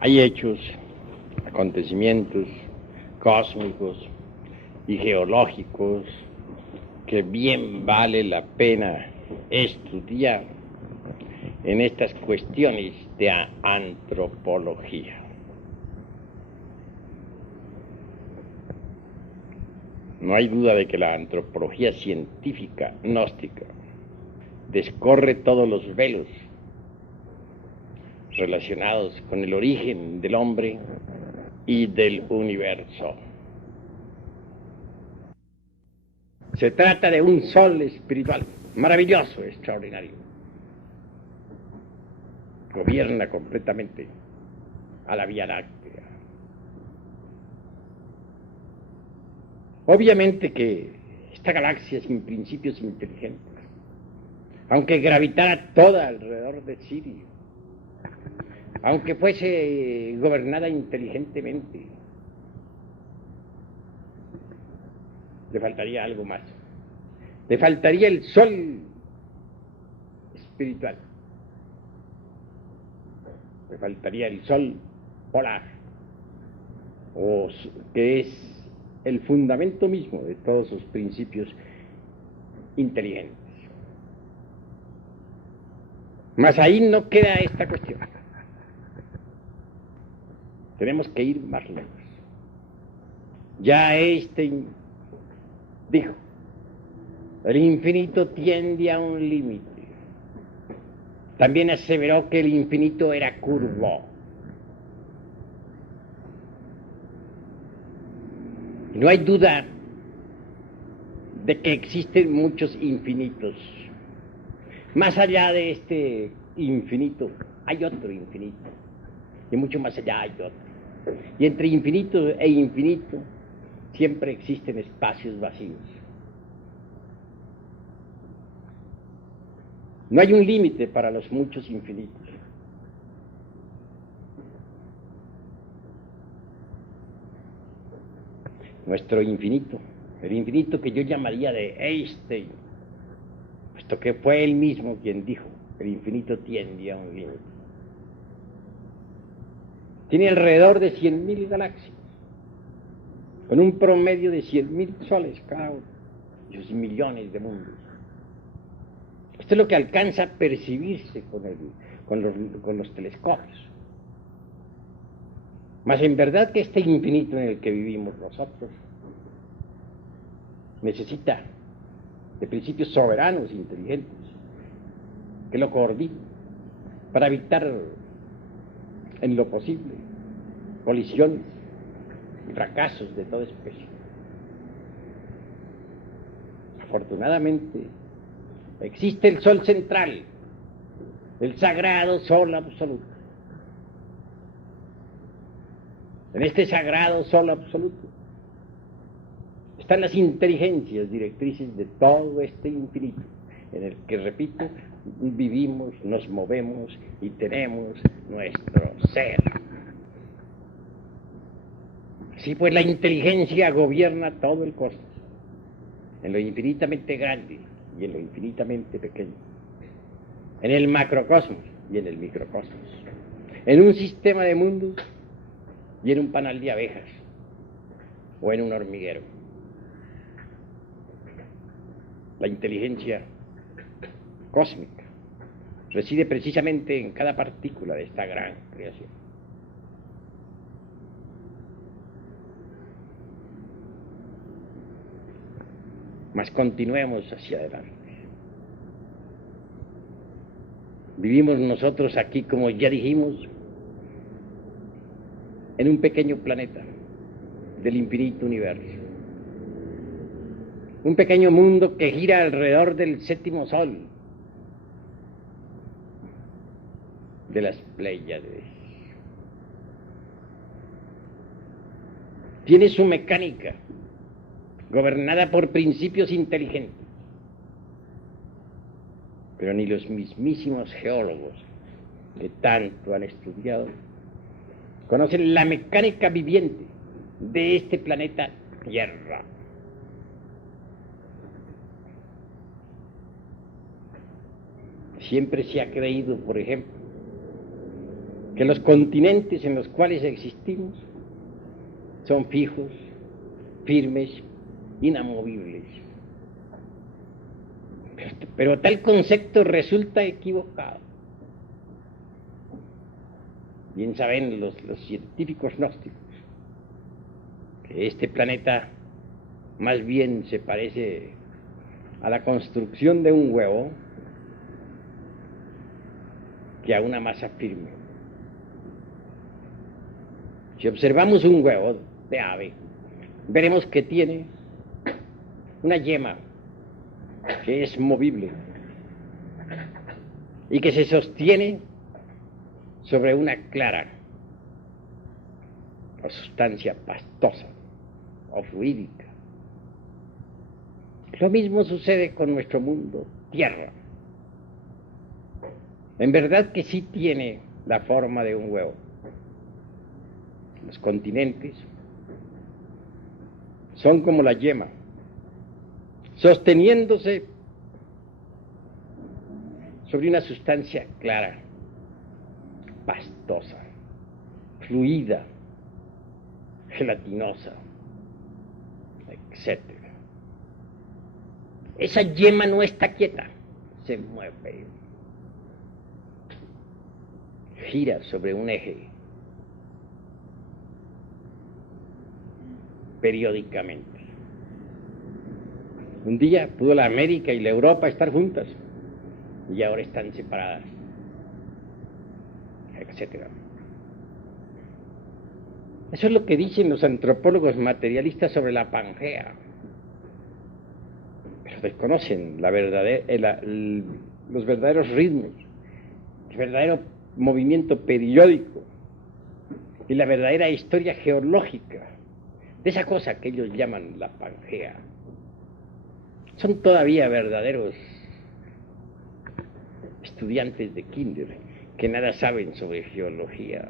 Hay hechos, acontecimientos cósmicos y geológicos que bien vale la pena estudiar en estas cuestiones de antropología. No hay duda de que la antropología científica gnóstica descorre todos los velos relacionados con el origen del hombre y del universo. Se trata de un sol espiritual, maravilloso, extraordinario. Gobierna completamente a la Vía Láctea. Obviamente que esta galaxia sin principios inteligentes, aunque gravitara toda alrededor de Sirio, aunque fuese gobernada inteligentemente, le faltaría algo más. Le faltaría el sol espiritual. Le faltaría el sol polar, que es el fundamento mismo de todos sus principios inteligentes. Mas ahí no queda esta cuestión. Tenemos que ir más lejos. Ya Einstein dijo, el infinito tiende a un límite. También aseveró que el infinito era curvo. Y no hay duda de que existen muchos infinitos. Más allá de este infinito hay otro infinito. Y mucho más allá hay otro. Y entre infinito e infinito siempre existen espacios vacíos. No hay un límite para los muchos infinitos. Nuestro infinito, el infinito que yo llamaría de Einstein, puesto que fue él mismo quien dijo, el infinito tiende a un límite. Tiene alrededor de 100.000 galaxias, con un promedio de 100.000 soles cada uno, y sus millones de mundos. Esto es lo que alcanza a percibirse con los telescopios. Mas en verdad que este infinito en el que vivimos nosotros necesita de principios soberanos, inteligentes, que lo coordinen para evitar en lo posible colisiones y fracasos de toda especie. Afortunadamente existe el sol central, el sagrado sol absoluto. En este sagrado sol absoluto están las inteligencias directrices de todo este infinito, en el que, repito, vivimos, nos movemos y tenemos nuestro ser. Sí, pues la inteligencia gobierna todo el cosmos, en lo infinitamente grande y en lo infinitamente pequeño, en el macrocosmos y en el microcosmos, en un sistema de mundos y en un panal de abejas o en un hormiguero. La inteligencia cósmica reside precisamente en cada partícula de esta gran creación. Mas continuemos hacia adelante. Vivimos nosotros aquí, como ya dijimos, en un pequeño planeta del infinito universo. Un pequeño mundo que gira alrededor del séptimo sol de las Pléyades. Tiene su mecánica gobernada por principios inteligentes, pero ni los mismísimos geólogos que tanto han estudiado conocen la mecánica viviente de este planeta Tierra. Siempre se ha creído, por ejemplo, que los continentes en los cuales existimos son fijos, firmes, inamovibles. Pero tal concepto resulta equivocado. Bien saben los científicos gnósticos que este planeta más bien se parece a la construcción de un huevo que a una masa firme. Si observamos un huevo de ave, veremos que tiene una yema que es movible y que se sostiene sobre una clara o sustancia pastosa o fluídica. Lo mismo sucede con nuestro mundo, Tierra. En verdad que sí tiene la forma de un huevo. Los continentes son como la yema, sosteniéndose sobre una sustancia clara, pastosa, fluida, gelatinosa, etc. Esa yema no está quieta, se mueve, gira sobre un eje periódicamente. Un día pudo la América y la Europa estar juntas y ahora están separadas, etc. Eso es lo que dicen los antropólogos materialistas sobre la Pangea. Pero desconocen los verdaderos ritmos, el verdadero movimiento periódico y la verdadera historia geológica de esa cosa que ellos llaman la Pangea. Son todavía verdaderos estudiantes de kinder que nada saben sobre geología.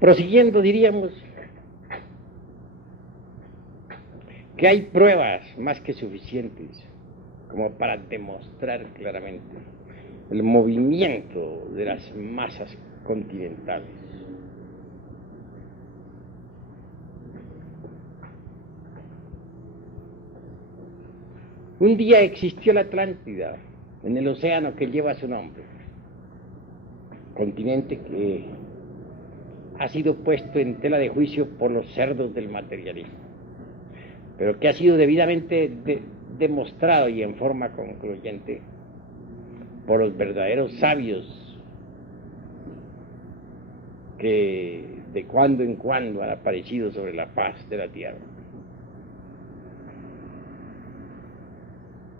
Prosiguiendo, diríamos que hay pruebas más que suficientes como para demostrar claramente el movimiento de las masas continentales. Un día existió la Atlántida en el océano que lleva su nombre, continente que ha sido puesto en tela de juicio por los cerdos del materialismo, pero que ha sido debidamente demostrado y en forma concluyente por los verdaderos sabios que de cuando en cuando han aparecido sobre la faz de la tierra.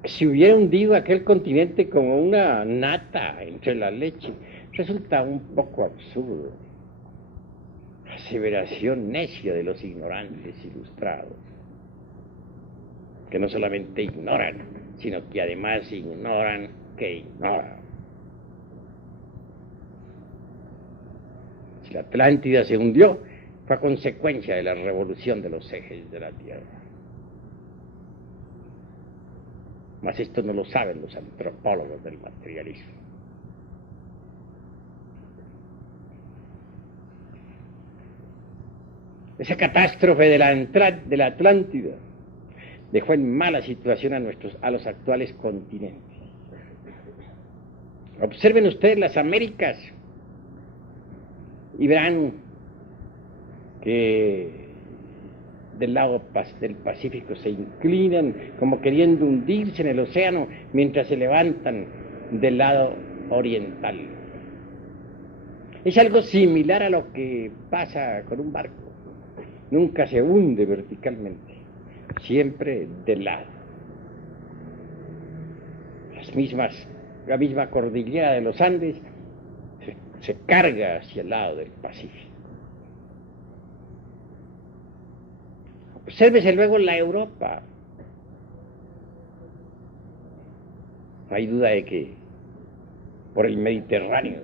Si hubiera hundido aquel continente como una nata entre la leche, resulta un poco absurdo. Aseveración necia de los ignorantes ilustrados, que no solamente ignoran, sino que además ignoran que ignoran. Si la Atlántida se hundió, fue a consecuencia de la revolución de los ejes de la Tierra. Mas esto no lo saben los antropólogos del materialismo. Esa catástrofe de la Atlántida dejó en mala situación a los actuales continentes. Observen ustedes las Américas y verán que del lado del Pacífico se inclinan como queriendo hundirse en el océano mientras se levantan del lado oriental. Es algo similar a lo que pasa con un barco. Nunca se hunde verticalmente, siempre del lado. La misma cordillera de los Andes se carga hacia el lado del Pacífico. Obsérvese luego la Europa. No hay duda de que por el Mediterráneo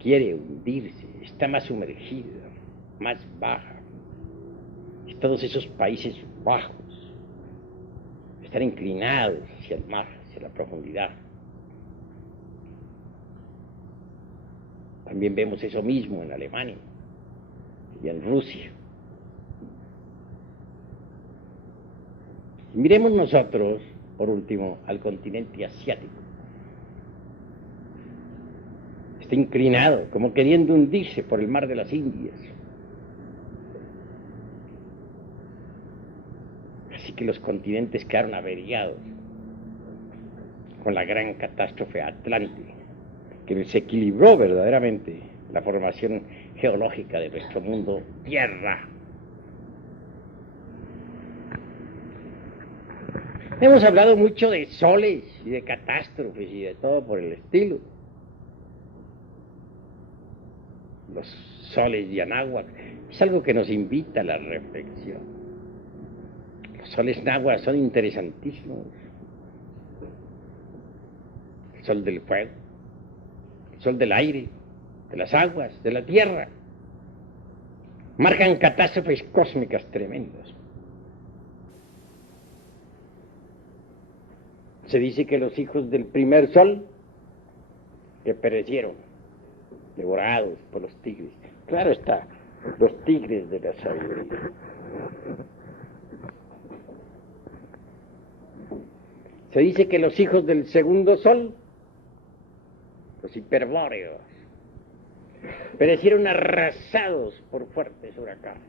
quiere hundirse, está más sumergida, más baja. Y todos esos países bajos están inclinados hacia el mar, hacia la profundidad. También vemos eso mismo en Alemania y en Rusia. Y miremos nosotros, por último, al continente asiático. Está inclinado, como queriendo hundirse por el mar de las Indias. Así que los continentes quedaron averiados con la gran catástrofe atlántica, que desequilibró verdaderamente la formación geológica de nuestro mundo tierra. Hemos hablado mucho de soles y de catástrofes y de todo por el estilo. Los soles de Anáhuac es algo que nos invita a la reflexión. Los soles náhuatl son interesantísimos. El sol del fuego, el sol del aire, de las aguas, de la tierra. Marcan catástrofes cósmicas tremendas. Se dice que los hijos del primer sol que perecieron, devorados por los tigres. Claro está, los tigres de la sabiduría. Se dice que los hijos del segundo sol, los hiperbóreos, perecieron arrasados por fuertes huracanes.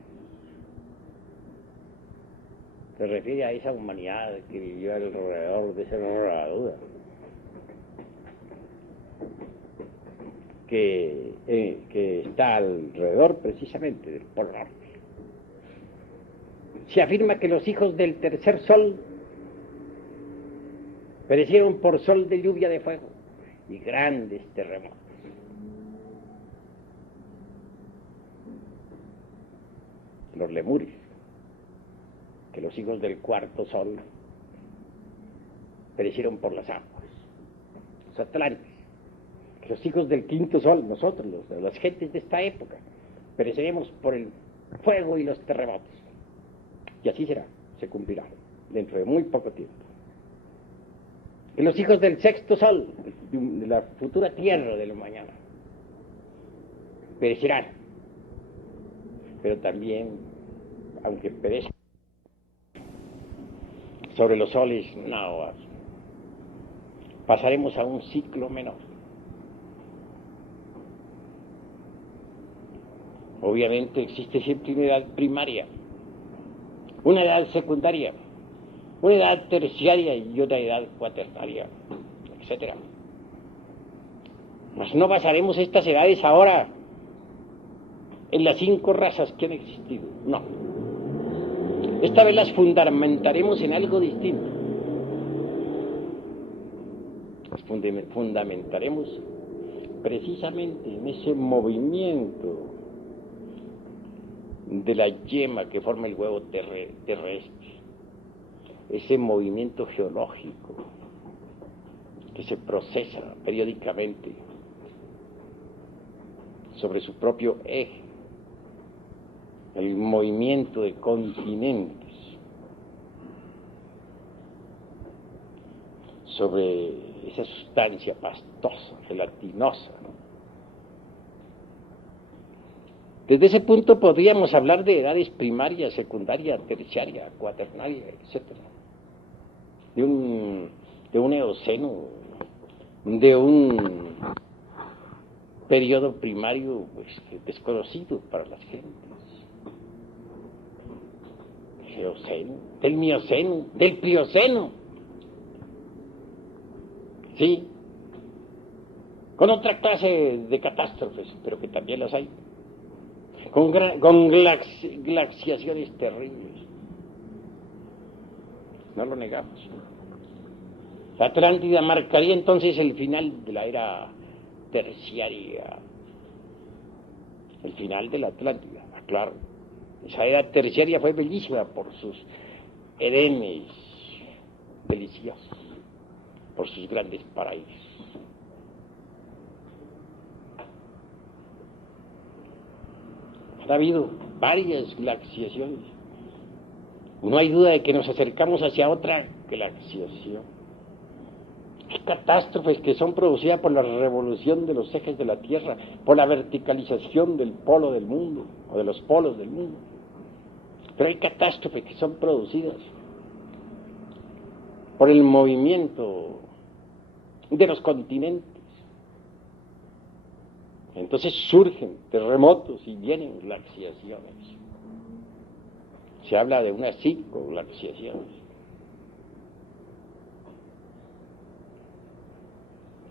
Se refiere a esa humanidad que vivió alrededor de esa duda, que está alrededor precisamente del Polo Norte. Se afirma que los hijos del tercer sol perecieron por sol de lluvia de fuego y grandes terremotos. Los lemures, que los hijos del cuarto sol perecieron por las aguas, los atlantes, que los hijos del quinto sol, nosotros, las gentes de esta época, pereceremos por el fuego y los terremotos. Y así será, se cumplirá, dentro de muy poco tiempo. Que los hijos del sexto sol, de la futura tierra de la mañana, perecerán, pero también, aunque perezcan, sobre los soles náhuatl, pasaremos a un ciclo menor. Obviamente existe siempre una edad primaria, una edad secundaria, una edad terciaria y otra edad cuaternaria, etc. Mas no basaremos estas edades ahora en las 5 razas que han existido, no. Esta vez las fundamentaremos en algo distinto. Las fundamentaremos precisamente en ese movimiento de la yema que forma el huevo terrestre, ese movimiento geológico que se procesa periódicamente sobre su propio eje, el movimiento de continentes sobre esa sustancia pastosa, gelatinosa, ¿no? Desde ese punto podríamos hablar de edades primaria, secundaria, terciaria, cuaternaria, etc. De un eoceno, de un periodo primario pues, desconocido para las gentes. Eoceno, del Mioceno, del Plioceno. Sí, con otra clase de catástrofes, pero que también las hay. Con glaciaciones terribles. No lo negamos. La Atlántida marcaría entonces el final de la era terciaria. El final de la Atlántida, claro. Esa era terciaria fue bellísima por sus edenes deliciosos, por sus grandes paraísos. Ha habido varias glaciaciones. No hay duda de que nos acercamos hacia otra glaciación. Hay catástrofes que son producidas por la revolución de los ejes de la Tierra, por la verticalización del polo del mundo, o de los polos del mundo. Pero hay catástrofes que son producidas por el movimiento de los continentes. Entonces surgen terremotos y vienen glaciaciones. Se habla de unas 5 glaciaciones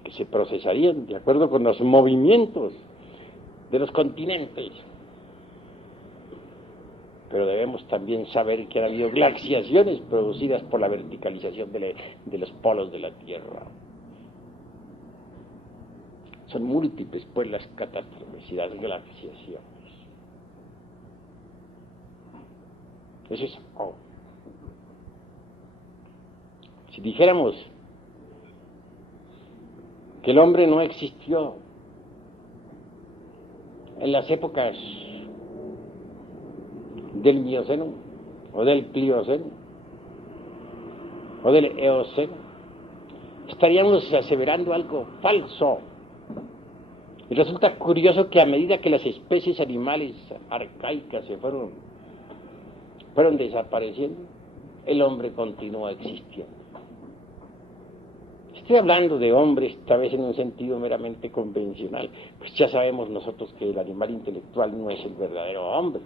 que se procesarían de acuerdo con los movimientos de los continentes. Pero debemos también saber que ha habido glaciaciones producidas por la verticalización de los polos de la Tierra. Son múltiples, pues, las catástrofes y las glaciaciones. Eso es oh. Si dijéramos que el hombre no existió en las épocas del Mioceno, o del Plioceno, o del Eoceno, estaríamos aseverando algo falso. Y resulta curioso que a medida que las especies animales arcaicas se fueron desapareciendo, el hombre continúa existiendo. Estoy hablando de hombre, esta vez en un sentido meramente convencional, pues ya sabemos nosotros que el animal intelectual no es el verdadero hombre,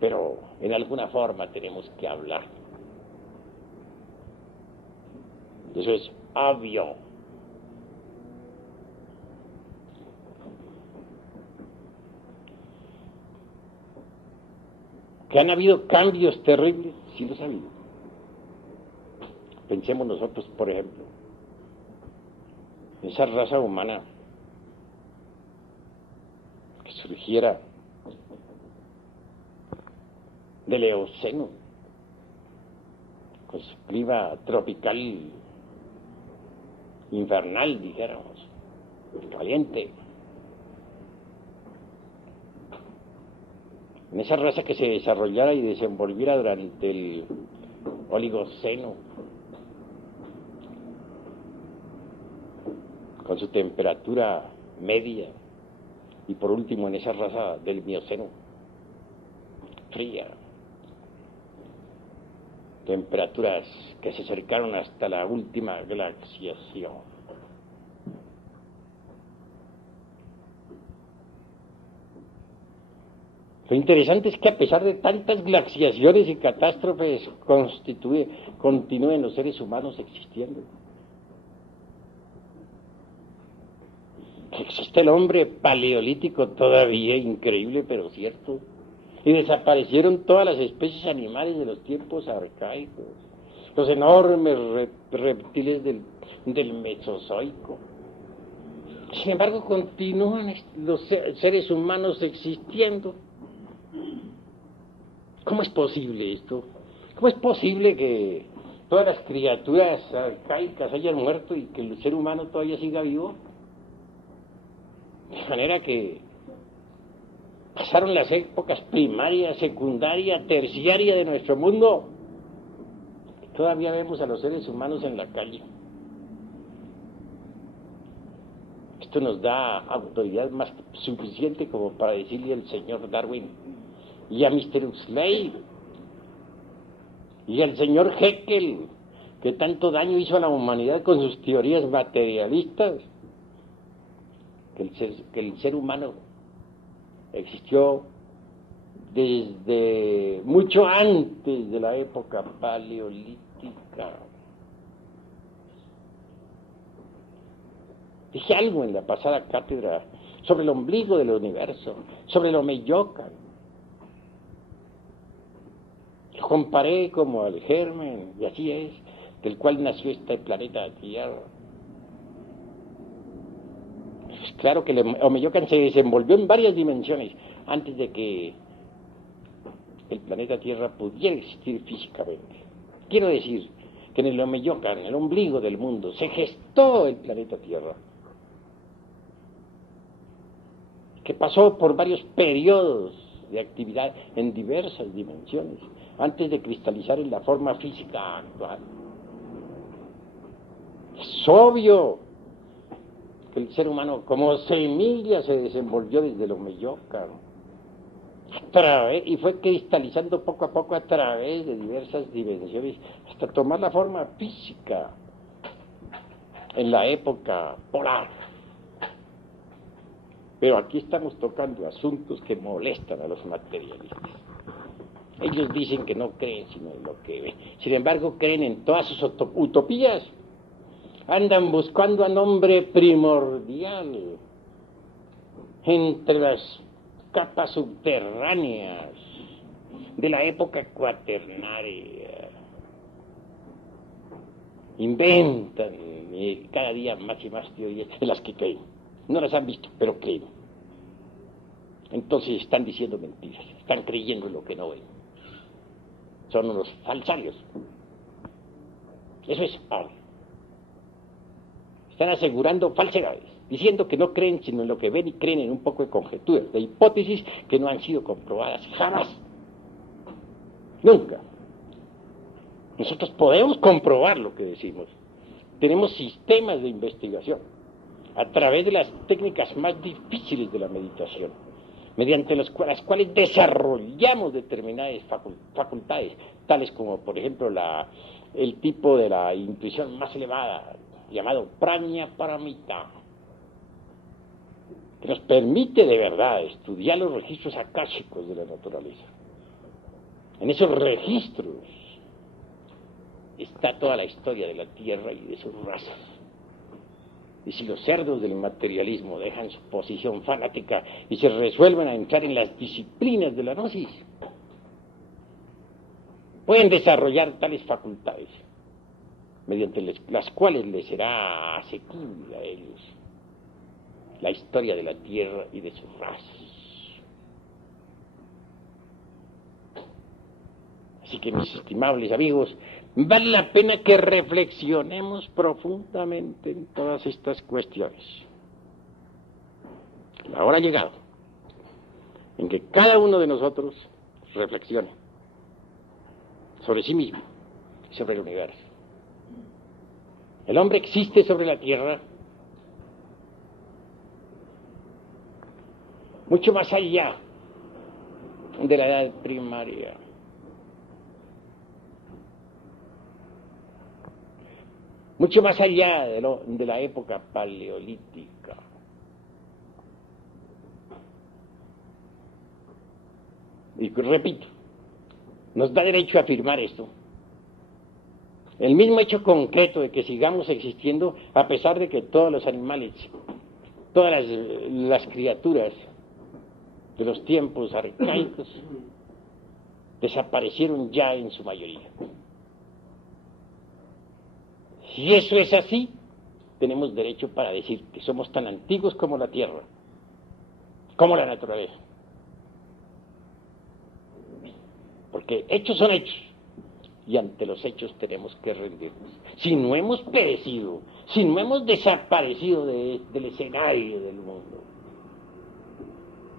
pero en alguna forma tenemos que hablar. Eso es obvio. ¿Que han habido cambios terribles? Sí los ha habido. Pensemos nosotros, por ejemplo, en esa raza humana que surgiera del Eoceno, con su clima tropical infernal, dijéramos, caliente. En esa raza que se desarrollara y desenvolviera durante el Oligoceno, con su temperatura media, y por último en esa raza del Mioceno, fría, temperaturas que se acercaron hasta la última glaciación. Lo interesante es que a pesar de tantas glaciaciones y catástrofes continúen los seres humanos existiendo. Existe el hombre paleolítico todavía, increíble pero cierto. Y desaparecieron todas las especies animales de los tiempos arcaicos, los enormes reptiles del Mesozoico. Sin embargo, continúan los seres humanos existiendo. ¿Cómo es posible esto? ¿Cómo es posible que todas las criaturas arcaicas hayan muerto y que el ser humano todavía siga vivo? De manera que pasaron las épocas primaria, secundaria, terciaria de nuestro mundo. Todavía vemos a los seres humanos en la calle. Esto nos da autoridad más suficiente como para decirle al señor Darwin y a Mr. Huxley y al señor Haeckel, que tanto daño hizo a la humanidad con sus teorías materialistas, que el ser humano existió desde mucho antes de la época paleolítica. Dije algo en la pasada cátedra sobre el ombligo del universo, sobre el Omeyocan. Lo comparé como al germen, y así es, del cual nació este planeta Tierra. Pues claro que el Omeyocan se desenvolvió en varias dimensiones antes de que el planeta Tierra pudiera existir físicamente. Quiero decir que en el Omeyocan, el ombligo del mundo, se gestó el planeta Tierra, que pasó por varios periodos de actividad en diversas dimensiones, antes de cristalizar en la forma física actual. Es obvio que el ser humano como semilla se desenvolvió desde lo Meyoca, y fue cristalizando poco a poco a través de diversas dimensiones hasta tomar la forma física en la época polar. Pero aquí estamos tocando asuntos que molestan a los materialistas. Ellos dicen que no creen sino en lo que ven. Sin embargo, creen en todas sus utopías. Andan buscando a nombre primordial entre las capas subterráneas de la época cuaternaria. Inventan cada día más y más teorías en las que creen. No las han visto, pero creen. Entonces están diciendo mentiras, están creyendo en lo que no ven. Son unos falsarios. Eso es obvio. Están asegurando falsedades, diciendo que no creen sino en lo que ven y creen en un poco de conjeturas, de hipótesis que no han sido comprobadas jamás. Nunca. Nosotros podemos comprobar lo que decimos. Tenemos sistemas de investigación a través de las técnicas más difíciles de la meditación, mediante las cuales desarrollamos determinadas facultades, tales como, por ejemplo, el tipo de la intuición más elevada, llamado Prajna Paramita, que nos permite de verdad estudiar los registros akáshicos de la naturaleza. En esos registros está toda la historia de la Tierra y de sus razas. Y si los cerdos del materialismo dejan su posición fanática y se resuelven a entrar en las disciplinas de la gnosis, pueden desarrollar tales facultades, mediante las cuales les será asequible a ellos la historia de la Tierra y de sus razas. Así que, mis estimables amigos, vale la pena que reflexionemos profundamente en todas estas cuestiones. La hora ha llegado en que cada uno de nosotros reflexione sobre sí mismo y sobre el universo. El hombre existe sobre la Tierra mucho más allá de la edad primaria. Mucho más allá de la época paleolítica. Y repito, nos da derecho a afirmar esto. El mismo hecho concreto de que sigamos existiendo a pesar de que todos los animales, todas las criaturas de los tiempos arcaicos desaparecieron ya en su mayoría. Si eso es así, tenemos derecho para decir que somos tan antiguos como la Tierra, como la naturaleza. Porque hechos son hechos, y ante los hechos tenemos que rendirnos. Si no hemos perecido, si no hemos desaparecido del escenario del mundo,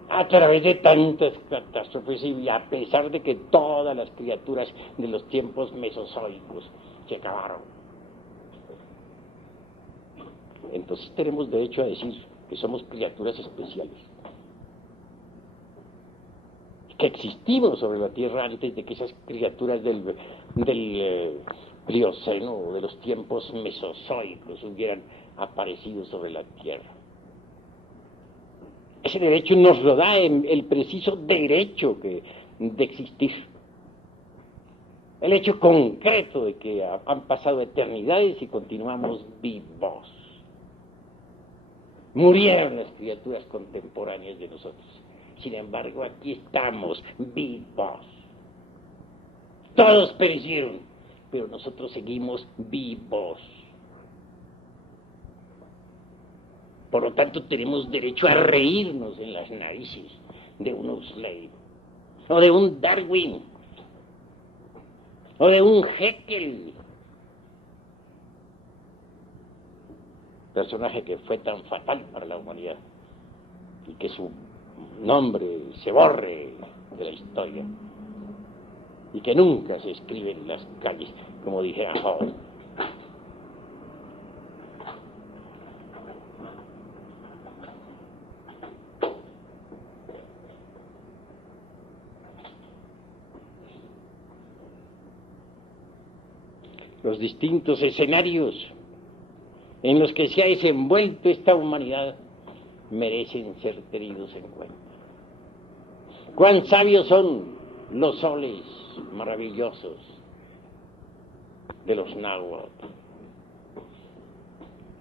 a través de tantas catástrofes y a pesar de que todas las criaturas de los tiempos mesozoicos se acabaron, entonces tenemos derecho a decir que somos criaturas especiales, que existimos sobre la Tierra antes de que esas criaturas del Plioceno o de los tiempos mesozoicos hubieran aparecido sobre la Tierra. Ese derecho nos lo da el preciso derecho de existir. El hecho concreto de que han pasado eternidades y continuamos vivos. Murieron las criaturas contemporáneas de nosotros. Sin embargo, aquí estamos vivos. Todos perecieron, pero nosotros seguimos vivos. Por lo tanto, tenemos derecho a reírnos en las narices de un Huxley, o de un Darwin, o de un Haeckel, personaje que fue tan fatal para la humanidad y que su nombre se borre de la historia. y que nunca se escribe en las calles, como dijera Hall. Los distintos escenarios en los que se ha desenvuelto esta humanidad merecen ser tenidos en cuenta. Cuán sabios son los soles maravillosos de los náhuatl.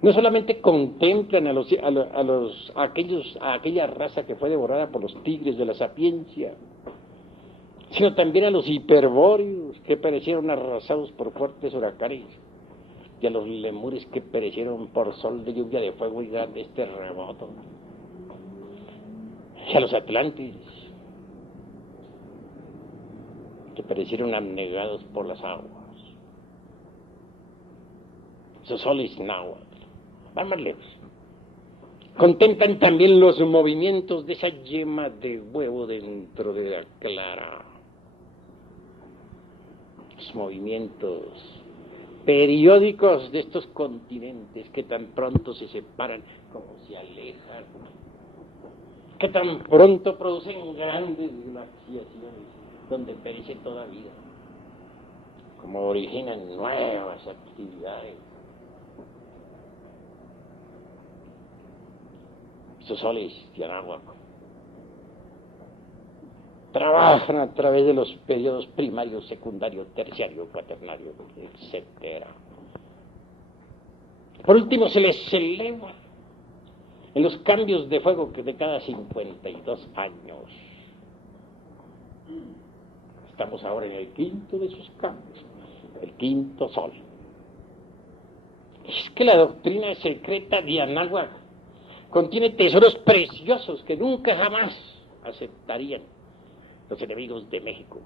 No solamente contemplan a aquella raza que fue devorada por los tigres de la sapiencia, sino también a los hiperbóreos que perecieron arrasados por fuertes huracanes, y a los lemures que perecieron por sol de lluvia de fuego y grandes terremotos, y a los atlantes que perecieron abnegados por las aguas. Esos soles náhuatl van más lejos. Contemplan también los movimientos de esa yema de huevo dentro de la clara. Los movimientos periódicos de estos continentes que tan pronto se separan como se alejan, que tan pronto producen grandes glaciaciones donde perece toda vida, como originan nuevas actividades. Estos soles de Anáhuac trabajan a través de los periodos primario, secundario, terciario, cuaternario, etc. Por último, se les eleva en los cambios de fuego que de cada 52 años. Estamos ahora en el quinto de esos cambios, el quinto sol. Es que la doctrina secreta de Anáhuac contiene tesoros preciosos que nunca jamás aceptarían los enemigos de México,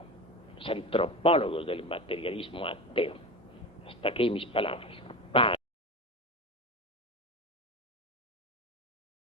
los antropólogos del materialismo ateo. Hasta aquí mis palabras.